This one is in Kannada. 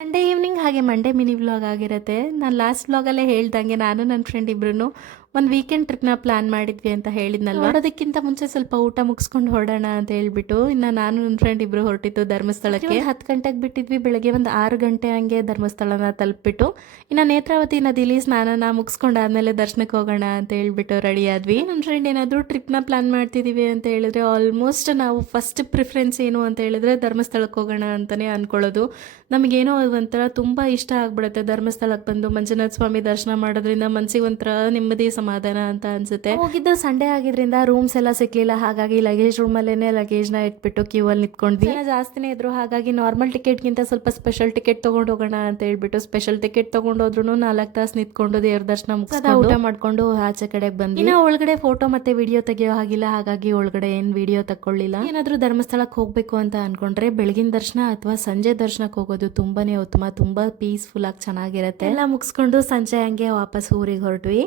ಸಂಡೇ ಈವ್ನಿಂಗ್ ಹಾಗೆ ಮಂಡೇ ಮಿನಿ ವ್ಲಾಗ್ ಆಗಿರುತ್ತೆ. ನಾನು ಲಾಸ್ಟ್ ವ್ಲಾಗಲ್ಲೇ ಹೇಳ್ದಂಗೆ ನಾನು ನನ್ನ ಫ್ರೆಂಡ್ ಇಬ್ರು ಒಂದು ವೀಕೆಂಡ್ ಟ್ರಿಪ್ನ ಪ್ಲಾನ್ ಮಾಡಿದ್ವಿ ಅಂತ ಹೇಳಿದ್ನಲ್ವ. ಹೊರಡೋದಕ್ಕಿಂತ ಮುಂಚೆ ಸ್ವಲ್ಪ ಊಟ ಮುಗಿಸ್ಕೊಂಡು ಹೊರಡೋಣ ಅಂತ ಹೇಳ್ಬಿಟ್ಟು ಇನ್ನು ನಾನು ನನ್ನ ಫ್ರೆಂಡ್ ಇಬ್ರು ಹೊರಟಿದ್ದು ಧರ್ಮಸ್ಥಳಕ್ಕೆ. 10 ಗಂಟೆಗೆ ಬಿಟ್ಟಿದ್ವಿ, ಬೆಳಗ್ಗೆ ಒಂದು 6 ಗಂಟೆ ಹಂಗೆ ಧರ್ಮಸ್ಥಳನ ತಲುಪಿಬಿಟ್ಟು ಇನ್ನು ನೇತ್ರಾವತಿ ನದಿಲಿ ಸ್ನಾನನ ಮುಗಿಸ್ಕೊಂಡಾದ್ಮೇಲೆ ದರ್ಶನಕ್ಕೆ ಹೋಗೋಣ ಅಂತ ಹೇಳ್ಬಿಟ್ಟು ರೆಡಿ ಆದ್ವಿ. ನನ್ನ ಫ್ರೆಂಡ್ ಏನಾದರೂ ಟ್ರಿಪ್ನ ಪ್ಲಾನ್ ಮಾಡ್ತಿದೀವಿ ಅಂತ ಹೇಳಿದ್ರೆ ಆಲ್ಮೋಸ್ಟ್ ನಾವು ಫಸ್ಟ್ ಪ್ರಿಫರೆನ್ಸ್ ಏನು ಅಂತ ಹೇಳಿದ್ರೆ ಧರ್ಮಸ್ಥಳಕ್ಕೆ ಹೋಗೋಣ ಅಂತಾನೆ ಅನ್ಕೊಳ್ಳೋದು. ನಮಗೇನೋ ಒಂಥರ ತುಂಬ ಇಷ್ಟ ಆಗ್ಬಿಡುತ್ತೆ ಧರ್ಮಸ್ಥಳಕ್ಕೆ ಬಂದು ಮಂಜುನಾಥ ಸ್ವಾಮಿ ದರ್ಶನ ಮಾಡೋದ್ರಿಂದ ಮನಸ್ಸಿಗೆ ಒಂಥರ ನೆಮ್ಮದಿ ಸಮಾಧಾನ ಅಂತ ಅನ್ಸುತ್ತೆ. ಹೋಗಿದ್ದು ಸಂಡೇ ಆಗಿದ್ರಿಂದ ರೂಮ್ಸ್ ಎಲ್ಲ ಸಿಕ್ಲಿಲ್ಲ, ಹಾಗಾಗಿ ಲಗೇಜ್ ರೂಮಲ್ಲೇ ಲಗೇಜ್ನ ಇಟ್ಬಿಟ್ಟು ಕ್ಯೂ ಅಲ್ಲಿ ನಿಂತ್ಕೊಂಡ್ವಿ. ಜಾಸ್ತಿನೇ ಇದ್ರು, ಹಾಗಾಗಿ ನಾರ್ಮಲ್ ಟಿಕೆಟ್ಗಿಂತ ಸ್ವಲ್ಪ ಸ್ಪೆಷಲ್ ಟಿಕೆಟ್ ತಗೊಂಡು ಹೋಗೋಣ ಅಂತ ಹೇಳ್ಬಿಟ್ಟು ಸ್ಪೆಷಲ್ ಟಿಕೆಟ್ ತಗೊಂಡೋದ್ರು 4 ತಾಸು ನಿಂತ್ಕೊಂಡು ದೇವ್ರ ದರ್ಶನ ಮುಗಿಸ್ಕೊಂಡು ಊಟ ಮಾಡ್ಕೊಂಡು ಆಚೆ ಕಡೆಗೆ ಬಂದ್ವಿ. ಇನ್ನು ಒಳಗಡೆ ಫೋಟೋ ಮತ್ತೆ ವಿಡಿಯೋ ತೆಗಿಯೋ ಹಾಗಿಲ್ಲ, ಹಾಗಾಗಿ ಒಳಗಡೆ ಏನ್ ವಿಡಿಯೋ ತಕೊಳ್ಳಿಲ್ಲ. ಏನಾದ್ರೂ ಧರ್ಮಸ್ಥಳಕ್ಕೆ ಹೋಗ್ಬೇಕು ಅಂತ ಅನ್ಕೊಂಡ್ರೆ ಬೆಳಗಿನ ದರ್ಶನ ಅಥವಾ ಸಂಜೆ ದರ್ಶನಕ್ಕೆ ಹೋಗೋದು ತುಂಬಾನೇ ಉತ್ತಮ, ತುಂಬಾ ಪೀಸ್ಫುಲ್ ಆಗಿ ಚೆನ್ನಾಗಿರುತ್ತೆ. ಎಲ್ಲ ಮುಗಿಸ್ಕೊಂಡು ಸಂಜೆ ಹಂಗೆ ವಾಪಸ್ ಊರಿಗೆ ಹೊರಟ್ವಿ.